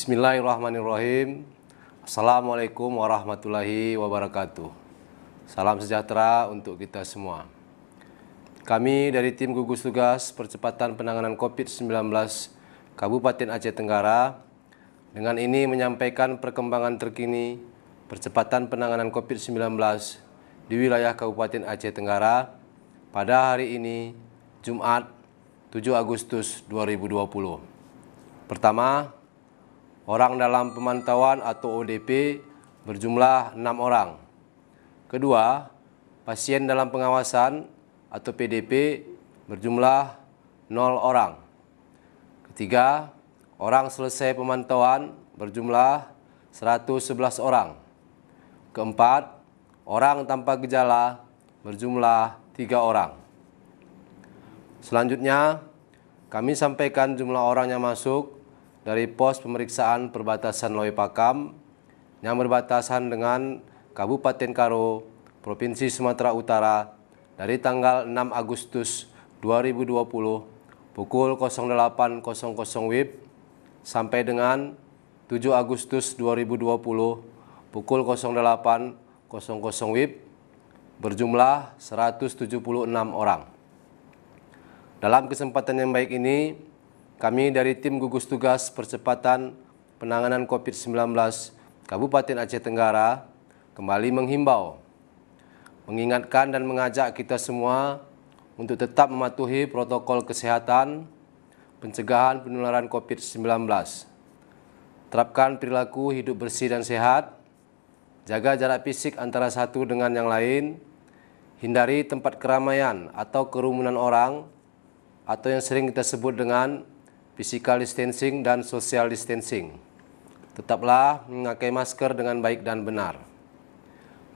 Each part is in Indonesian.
Bismillahirrahmanirrahim. Assalamualaikum warahmatullahi wabarakatuh. Salam sejahtera untuk kita semua. Kami dari tim gugus tugas percepatan penanganan COVID-19 Kabupaten Aceh Tenggara dengan ini menyampaikan perkembangan terkini percepatan penanganan COVID-19 di wilayah Kabupaten Aceh Tenggara pada hari ini, Jumat 7 Agustus 2020. Pertama, orang dalam pemantauan atau ODP berjumlah 6 orang. Kedua, pasien dalam pengawasan atau PDP berjumlah 0 orang. Ketiga, orang selesai pemantauan berjumlah 111 orang. Keempat, orang tanpa gejala berjumlah 3 orang. Selanjutnya, kami sampaikan jumlah orang yang masuk dari pos pemeriksaan perbatasan Loe Pakam yang berbatasan dengan Kabupaten Karo, Provinsi Sumatera Utara dari tanggal 6 Agustus 2020 pukul 08.00 WIB sampai dengan 7 Agustus 2020 pukul 08.00 WIB berjumlah 176 orang. Dalam kesempatan yang baik ini, kami dari tim gugus tugas percepatan penanganan COVID-19 Kabupaten Aceh Tenggara kembali menghimbau, mengingatkan dan mengajak kita semua untuk tetap mematuhi protokol kesehatan pencegahan penularan COVID-19. Terapkan perilaku hidup bersih dan sehat, jaga jarak fisik antara satu dengan yang lain, hindari tempat keramaian atau kerumunan orang atau yang sering kita sebut dengan physical distancing dan social distancing. Tetaplah memakai masker dengan baik dan benar.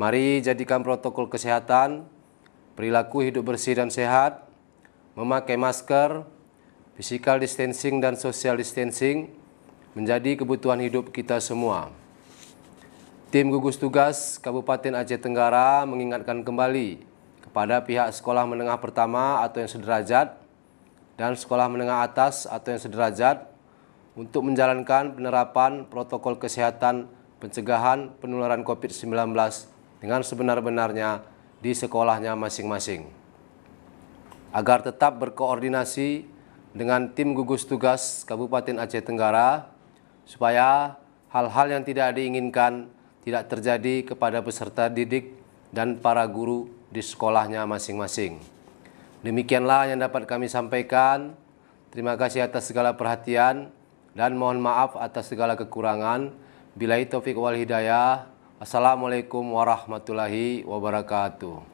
Mari jadikan protokol kesehatan, perilaku hidup bersih dan sehat, memakai masker, physical distancing dan social distancing menjadi kebutuhan hidup kita semua. Tim gugus tugas Kabupaten Aceh Tenggara mengingatkan kembali kepada pihak sekolah menengah pertama atau yang sederajat dan sekolah menengah atas atau yang sederajat untuk menjalankan penerapan protokol kesehatan pencegahan penularan COVID-19 dengan sebenar-benarnya di sekolahnya masing-masing. Agar tetap berkoordinasi dengan tim gugus tugas Kabupaten Aceh Tenggara supaya hal-hal yang tidak diinginkan tidak terjadi kepada peserta didik dan para guru di sekolahnya masing-masing. Demikianlah yang dapat kami sampaikan. Terima kasih atas segala perhatian dan mohon maaf atas segala kekurangan. Billahi taufiq wal hidayah. Assalamualaikum warahmatullahi wabarakatuh.